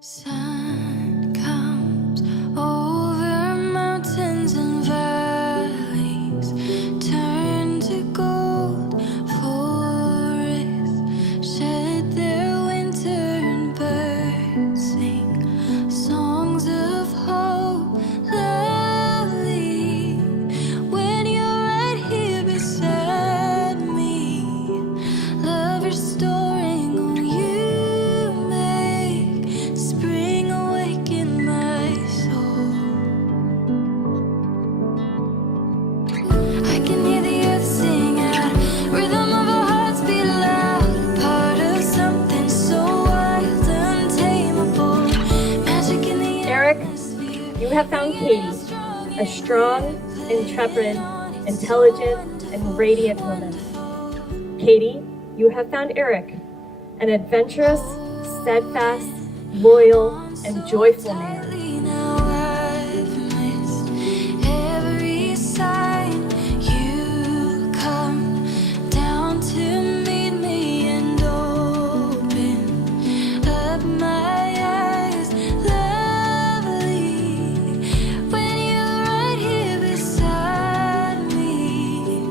Sun comes over mountains and valleys, turn to gold, forests shed their winter and birds sing songs of hope, lovely. When you're right here beside me, love restoring, oh you make spring awaken my soul. I can hear the earth sing out, rhythm of our hearts beat loud, part of something so wild, untamable, magic in the Erik, atmosphere. you have found Katie, a strong, intrepid, intelligent, and radiant woman. Katie, you have found Erik, an adventurous, steadfast, loyal, and joyful man. Now I've missed every sign. You come down to meet me and open up my eyes, lovely. When you're right here beside me,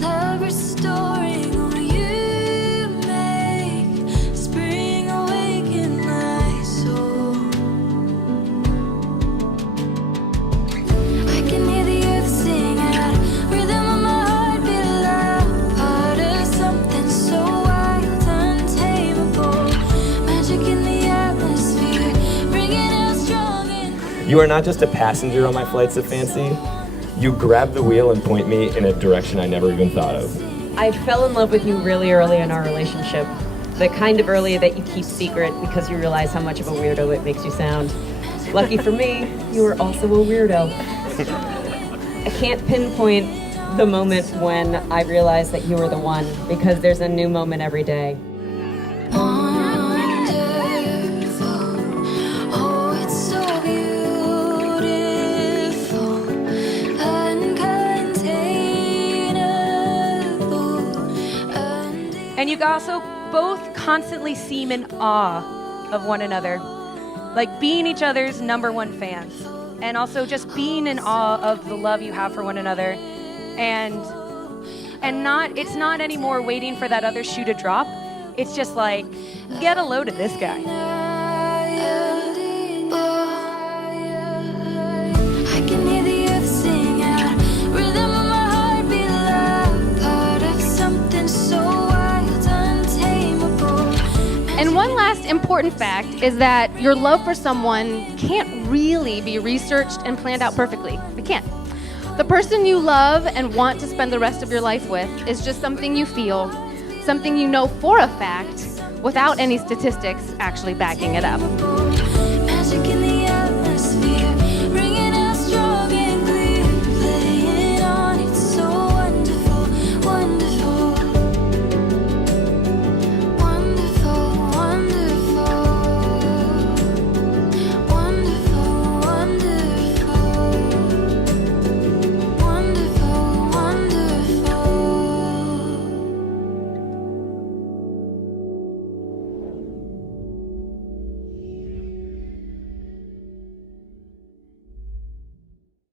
love restoring, oh you make spring awaken my soul. I can hear the earth sing out, rhythm of my heart beat loud, part of something so wild, untamable, magic in the atmosphere, bringing out strong and You are not just a passenger on my flights of fancy. You grab the wheel and point me in a direction I never even thought of. I fell in love with you really early in our relationship. The kind of early that you keep secret because you realize how much of a weirdo it makes you sound. Lucky for me, you were also a weirdo. I can't pinpoint the moment when I realized that you were the one, because there's a new moment every day. wonderful. Oh, it's so beautiful, uncontainable, And you also both constantly seem in awe of one another, like being each other's number one fans, and also just being in awe of the love you have for one another, and it's not anymore waiting for that other shoe to drop. It's just like, get a load of this guy. I can hear the earth sing out, rhythm of my heart beat loud, part of something so wild, untamable. And one last important fact is that your love for someone can't really be researched and planned out perfectly. It can't. The person you love and want to spend the rest of your life with is just something you feel, something you know for a fact, without any statistics actually backing it up. Magic in the